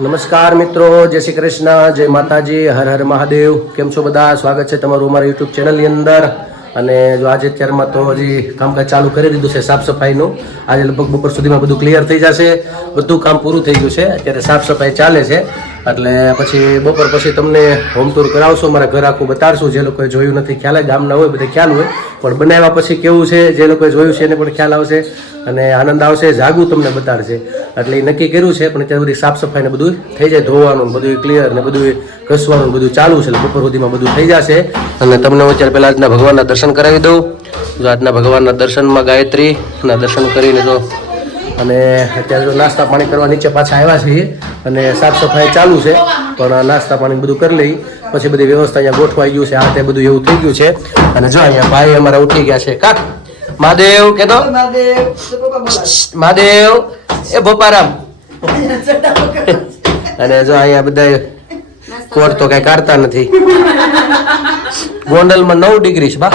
નમસ્કાર મિત્રો, જય શ્રી કૃષ્ણ, જય માતાજી, હર હર મહાદેવ. કેમ છો બધા? સ્વાગત છે તમારું અમારા યુટ્યુબ ચેનલની અંદર. અને જો આજે અત્યારમાં તો હજી કામકાજ ચાલુ કરી દીધું છે સાફ સફાઈનું. આજે લગભગ બપોર સુધીમાં બધું ક્લિયર થઈ જશે, બધું કામ પૂરું થઈ ગયું છે. અત્યારે સાફ સફાઈ ચાલે છે, એટલે પછી બપોર પછી તમને હોમ ટૂર કરાવશો, મારા ઘર આખું બતાડશું. જે લોકોએ જોયું નથી, ખ્યાલ ગામના હોય બધે ખ્યાલ હોય, પણ બનાવ્યા પછી કેવું છે, જે લોકોએ જોયું છે એને પણ ખ્યાલ આવશે અને આનંદ આવશે. જાગું તમને બતાડશે, એટલે એ નક્કી કર્યું છે. પણ અત્યારે બધી સાફ સફાઈ ને બધું થઈ જાય, ધોવાનું બધું ક્લિયર ને બધું ઘસવાનું બધું ચાલુ છે. એટલે બપોર સુધીમાં બધું થઈ જશે. અને તમને હું અત્યારે પહેલા આજના ભગવાનના દર્શન કરાવી દઉં. જો આજના ભગવાનના દર્શનમાં ગાયત્રીના દર્શન કરીને જો, અને અત્યારે જો નાસ્તા પાણી કરવા નીચે પાછા આવ્યા છીએ અને સાફ સફાઈ ચાલુ છે. પણ નાસ્તા પાણી બધું કરી લઈ પછી બધી વ્યવસ્થા અહીંયા ગોઠવાઈ ગયું છે. આ તે બધું એવું થઈ ગયું છે. અને જો અહીંયા ભાઈ અમારા ઉઠી ગયા છે. કા મહાદેવ કેતો મહાદેવ એ ભોપારામ. અને જો અહીંયા બધા કોટ તો કઈ કાઢતા નથી. ગોંડલમાં 9 ડિગ્રી છે બા.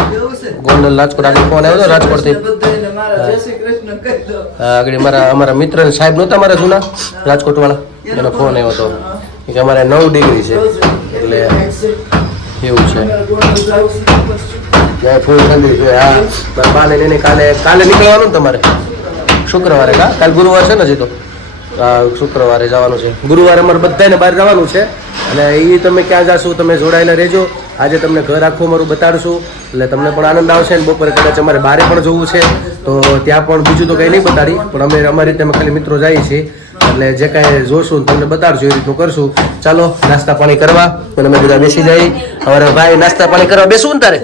ગોંડલ રાજકોટ આગળ ફોન આવ્યો હતો રાજકોટ થી. આગળ અમારા મિત્ર સાહેબ નહોતા મારા જૂના રાજકોટ વાળા, એનો ફોન આવ્યો હતો કે અમારે 9 ડિગ્રી છે. એટલે એવું છે. ફૂલ ઠંડી છે. હા બાને લઈને કાલે નીકળવાનું ને તમારે શુક્રવારે. કાલે ગુરુવાર છે ને હજી તો. શુક્રવારે જવાનું છે. ગુરુવારે અમારે બધાને બહાર જવાનું છે. અને એ તમે ક્યાં જાશો તમે જોડાયેલા રહેજો. આજે તમને ઘર આખું અમારું બતાડશું, એટલે તમને પણ આનંદ આવશે. ને બપોરે કદાચ અમારે બહારે પણ જવું છે તો ત્યાં પણ બીજું તો કંઈ નહીં બતાડી, પણ અમે અમારી રીતે ખાલી મિત્રો જઈએ છીએ. એટલે જે કાંઈ જોશું તમને બતાડશું, એ રીતનું કરશું. ચાલો નાસ્તા પાણી કરવા, અને અમે બધા બેસી જઈએ. અમારા ભાઈ નાસ્તા પાણી કરવા બેસવું ને તારે?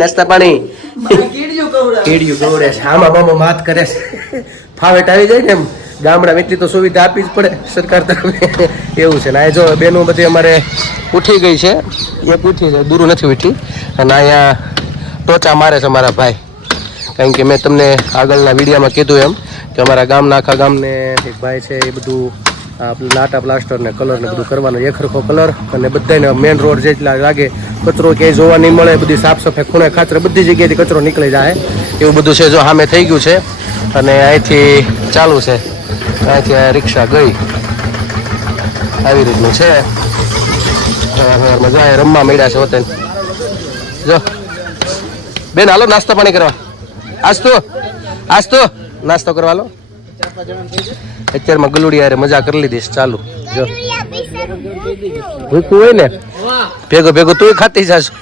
નાસ્તા પાણી કીડિયું ગવડે છે. આમાં બામાં માત કરે છે. ફાવેટ આવી જાય ને એમ. ગામડામાં એટલી તો સુવિધા આપવી જ પડે સરકાર તરફ. એવું છે ને. આ જો બેનો બધી અમારે ઉઠી ગઈ છે. એક ઉઠી છે, દૂર નથી ઉઠી. અને અહીંયા ટોચા મારે છે મારા ભાઈ. કારણ કે મેં તમને આગળના વિડીયોમાં કીધું એમ કે અમારા ગામના આખા ગામને એક ભાઈ છે, એ બધું લાટા પ્લાસ્ટર ને કલર ને બધું કરવાનું, એકરખો કલર. અને બધાને મેઇન રોડ જેટલા લાગે કચરો ક્યાંય જોવા નહીં મળે, બધી સાફ સફાઈ ખૂણે ખાતરે બધી જગ્યાએથી કચરો નીકળી જાય એવું બધું છે. જો સામે થઈ ગયું છે. અને અહીંથી ચાલુ છે. અહીંથી રિક્ષા ગઈ, આવી રીતનું છે. મજા રમવા મળ્યા છે હોતે. જો બેન હાલો નાસ્તા પાણી કરવા. આજ તો નાસ્તો કરવા લો. અત્યારમાં ગલુડી યારે મજા કરી લીધી. ચાલુ જો ભૂખું હોય ને ભેગો તું ખાતી જાશો.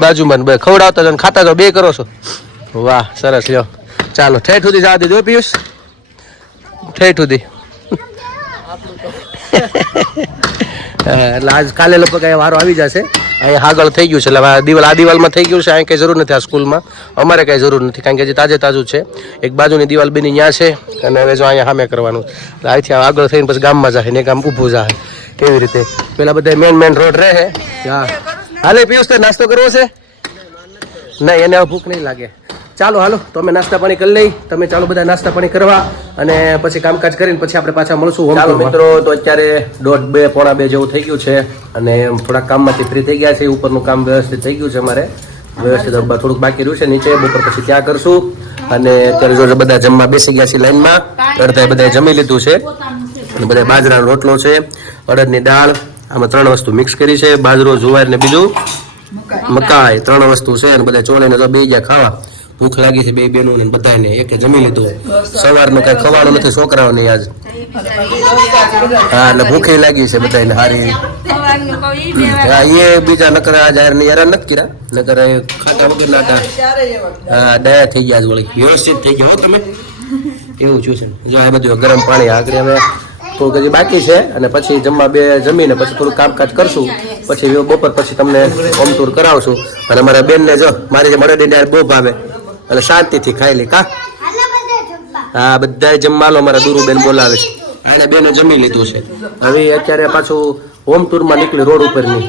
બાજુમાં બે ખવડાવતા જાઓ, ખાતા જાઓ, બે કરો છો. વાહ સરસ. લ્યો ચાલો ઠેઠ સુધી જવા દીધો પિયુષ, ઠેઠ સુધી. એટલે આજ કાલે લગભગ વારો આવી જશે. અહીંયા આગળ થઈ ગયું છે. એટલે આ દિવાલમાં થઈ ગયું છે. અહીં કંઈ જરૂર નથી. આ સ્કૂલમાં અમારે કંઈ જરૂર નથી, કારણ કે હજી તાજું છે. એક બાજુની દિવાલ બની ત્યાં છે. અને હવે જો અહીંયા સામે કરવાનું. એટલે અહીંથી આગળ થઈને પછી ગામમાં જાય ને ગામ ઊભું જાય. કેવી રીતે પેલા બધા મેન રોડ રહે. હા હાલે પિયુષ તો નાસ્તો કરવો છે? નહીં, એને હવે ભૂખ નહીં લાગે. ચાલો હાલો તો અમે નાસ્તા પાણી કરી લઈ. તમે ચાલો બધા નાસ્તા પાણી કરવા, અને પછી કામકાજ કરીને પછી આપણે પાછા મળશું. ચાલો મિત્રો, તો અત્યારે 1:30 પોણા 2 જેવું થઈ ગયું છે. અને થોડાક કામમાંથી ફ્રી થઈ ગયા છે. ઉપરનું કામ વ્યવસ્થિત થઈ ગયું છે. અમારે વ્યવસ્થિત થોડુંક બાકી રહ્યું છે નીચે. બપોર પછી ત્યાં કરશું. અને અત્યારે જો બધા જમવા બેસી ગયા છે લાઈનમાં. અડધા બધાએ જમી લીધું છે. અને બધા બાજરાનો રોટલો છે, અડદની દાળ, આમાં 3 વસ્તુ મિક્સ કરી છે. બાજરો, જુવાર ને બીજું મકાઈ, 3 વસ્તુ છે. અને બધા ચોળીને તો બે ગયા ખાવા. ભૂખ લાગી છે બે બેનું ને બધાને. એકે જમી લીધું. સવારનું કઈ ખવાનું નથી છોકરાઓને આજ. હા એટલે ભૂખે લાગી છે બધાને હારી. હા એ બીજા નકર જાહેર ની હેરાન નથી કર્યા, નકર ખાતા વગર નાટા. હા દયા થઈ ગયા વળી, વ્યવસ્થિત થઈ ગયા હો તમે. એવું છું છે. જો આ બધું ગરમ પાણી આગળ હવે થોડુંક હજી બાકી છે. અને પછી જમીને પછી થોડું કામકાજ કરશું. પછી બપોર પછી તમને હોમ ટૂર કરાવશું. અને અમારા બેનને જો મારી જે મળે બહુ ભાવે, અને શાંતિથી ખાઈ લે. કા હા બધા જમવા લો. અમારા દુરુબેન બોલાવે છે. આને બેને જમી લીધું છે. હવે અત્યારે પાછું હોમ ટૂરમાં નીકળી રોડ ઉપરની.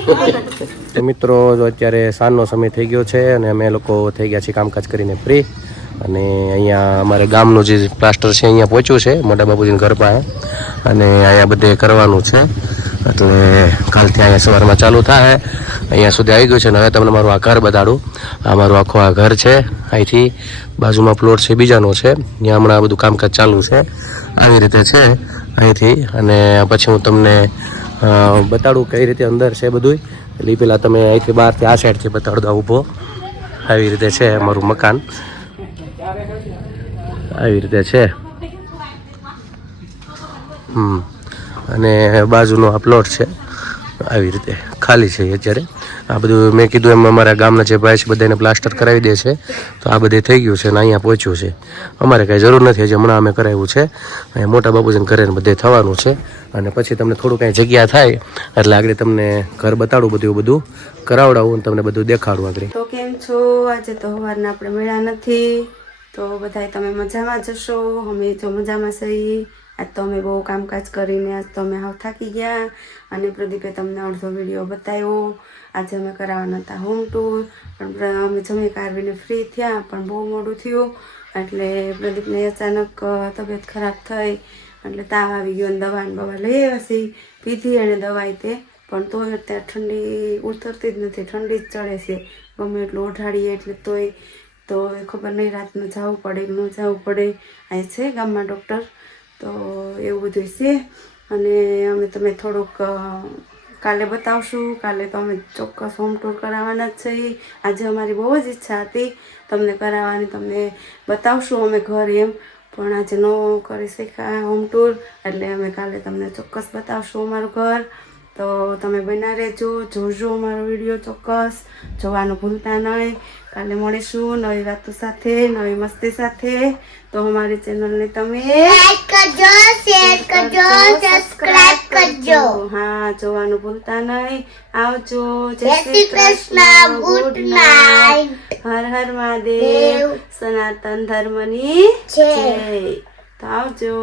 તો મિત્રો જો અત્યારે સાંજનો સમય થઈ ગયો છે. અને અમે લોકો થઈ ગયા છીએ કામકાજ કરીને ફ્રી. અને અહીંયા અમારે ગામનું જે પ્લાસ્ટર છે અહીંયા પહોંચ્યું છે મોટા બાપુજીના ઘર પાસે. અને અહીંયા બધે કરવાનું છે. એટલે કાલથી અહીંયા સવારમાં ચાલુ થાય. અહીંયા સુધી આવી ગયું છે ને હવે તમને મારું આ ઘર બતાડું. આ મારું આખું આ ઘર છે. અહીંથી બાજુમાં પ્લોટ છે બીજાનો છે, ત્યાં હમણાં બધું કામકાજ ચાલુ છે. આવી રીતે છે અહીંથી. અને પછી હું તમને બતાડું કઈ રીતે અંદર છે બધું. એટલે પહેલાં તમે અહીંથી બહારથી આ સાઈડથી બતાડ દો ઊભો. આવી રીતે છે અમારું મકાન, આવી રીતે છે. અને બાજુનો આ પ્લોટ છે, આવી રીતે ખાલી છે અત્યારે. આ બધું મેં કીધું એમ અમારા ગામના જે ભાઈ છે બધાને પ્લાસ્ટર કરાવી દે છે, તો આ બધે થઈ ગયું છે અને અહીંયા પહોંચ્યું છે. અમારે કાંઈ જરૂર નથી, હજી હમણાં અમે કરાવ્યું છે. અહીંયા મોટા બાપુજીને ઘરે બધે થવાનું છે. અને પછી તમને થોડું કાંઈ જગ્યા થાય એટલે આગળ તમને ઘર બતાડું, બધું કરાવડાવું અને તમને બધું દેખાડું આગળ. તો કેમ છો? આજે તો સવારના આપણે મળ્યા નથી, તો બધાય તમે મજામાં જશો. અમે જો મજામાં છીએ. આજ તો અમે બહુ કામકાજ કરીને આજ તો અમે હાવ થાકી ગયા. અને પ્રદીપે તમને અડધો વિડીયો બતાવ્યો. આજે અમે કરાવવાના હતા હોમ ટૂર, પણ અમે જમી કાઢીને ફ્રી થયા પણ બહુ મોડું થયું. એટલે પ્રદીપને અચાનક તબિયત ખરાબ થઈ એટલે તાવ આવી ગયો અને દવા લઈ આવ્યા પીધી અને દવાઈ તે, પણ તોય અત્યારે ઠંડી ઉતરતી જ નથી, ઠંડી જ ચડે છે. ગમે એટલું ઓઢાડીએ એટલે તોય તો ખબર નહીં રાતનું જવું પડે કે ન જવું પડે. અહીં છે ગામમાં ડૉક્ટર, તો એવું બધું છે. અને અમે તમે થોડુંક કાલે બતાવશું. કાલે તો અમે ચોક્કસ હોમ ટૂર કરાવવાના જ છીએ. આજે અમારી બહુ જ ઈચ્છા હતી તમને કરાવવાની, તમને બતાવશું અમે ઘર એમ, પણ આજે ન કરી શક્યા હોમ ટૂર. એટલે અમે કાલે તમને ચોક્કસ બતાવશું અમારું ઘર. તો તમે બના રહેજો, જોજો અમારો વિડીયો, ચોક્કસ જોવાનું ભૂલતા નહીં. કાલે મળીશું નવી વાતો સાથે, નવી મસ્તી સાથે. તો અમારી ચેનલને તમે લાઈક કરજો, શેર કરજો, સબસ્ક્રાઇબ કરજો. હા, જોવાનું ભૂલતા નહીં. આવજો. જય શ્રી કૃષ્ણ, ગુડ નાઇટ. હર હર મહાદેવ. સનાતન ધર્મની જય. જય. તો આવજો.